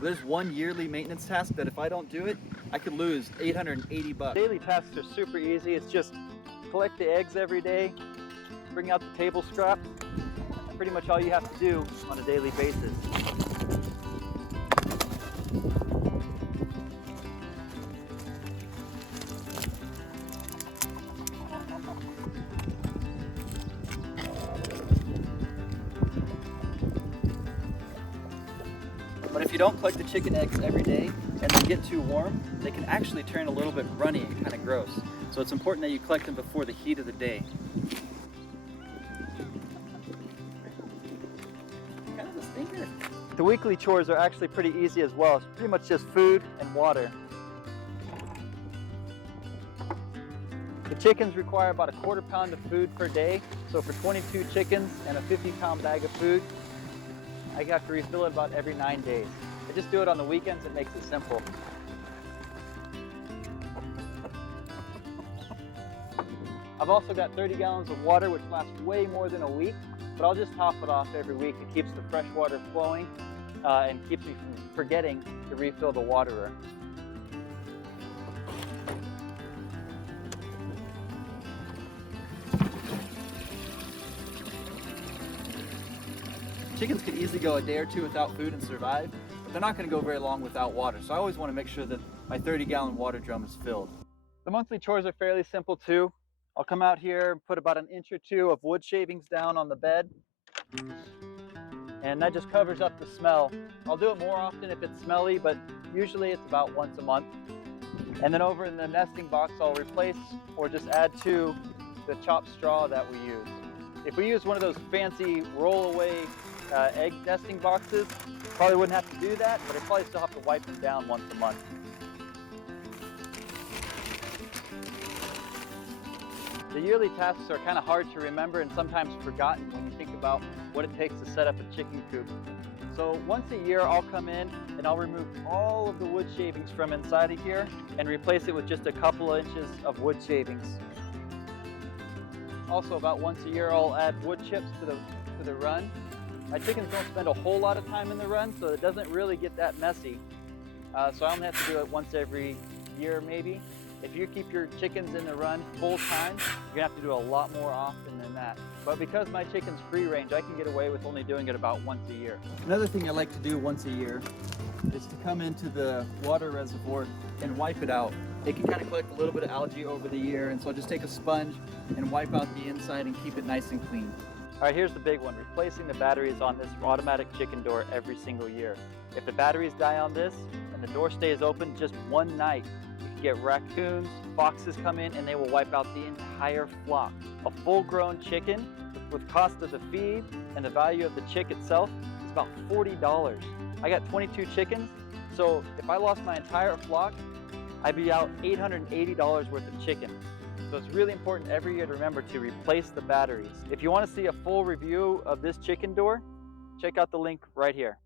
There's one yearly maintenance task that if I don't do it, I could lose 880 bucks. Daily tasks are super easy. It's just collect the eggs every day, bring out the table scraps. Pretty much all you have to do on a daily basis. But if you don't collect the chicken eggs every day and they get too warm, they can actually turn a little bit runny and kind of gross. So it's important that you collect them before the heat of the day. Kind of a stinker. The weekly chores are actually pretty easy as well. It's pretty much just food and water. The chickens require about a quarter pound of food per day. So for 22 chickens and a 50-pound bag of food, I have to refill it about every 9 days. I just do it on the weekends. It makes it simple. I've also got 30 gallons of water, which lasts way more than a week, but I'll just top it off every week. It keeps the fresh water flowing and keeps me from forgetting to refill the waterer. Chickens could easily go a day or two without food and survive, but they're not going to go very long without water. So I always want to make sure that my 30-gallon water drum is filled. The monthly chores are fairly simple too. I'll come out here and put about an inch or two of wood shavings down on the bed, and that just covers up the smell. I'll do it more often if it's smelly, but usually it's about once a month. And then over in the nesting box, I'll replace or just add to the chopped straw that we use. If we use one of those fancy roll-away egg nesting boxes, probably wouldn't have to do that, but I probably still have to wipe them down once a month. The yearly tasks are kind of hard to remember and sometimes forgotten when you think about what it takes to set up a chicken coop. So once a year I'll come in and I'll remove all of the wood shavings from inside of here and replace it with just a couple of inches of wood shavings. Also, about once a year I'll add wood chips to the run. My chickens don't spend a whole lot of time in the run, so it doesn't really get that messy. So I only have to do it once every year maybe. If you keep your chickens in the run full time, you're gonna have to do a lot more often than that. But because my chicken's free range, I can get away with only doing it about once a year. Another thing I like to do once a year is to come into the water reservoir and wipe it out. It can kind of collect a little bit of algae over the year, and so I'll just take a sponge and wipe out the inside and keep it nice and clean. All right, here's the big one, replacing the batteries on this automatic chicken door every single year. If the batteries die on this and the door stays open just one night, you can get raccoons, foxes come in, and they will wipe out the entire flock. A full-grown chicken with cost of the feed and the value of the chick itself is about $40. I got 22 chickens, so if I lost my entire flock, I'd be out $880 worth of chicken. So it's really important every year to remember to replace the batteries. If you want to see a full review of this chicken door, check out the link right here.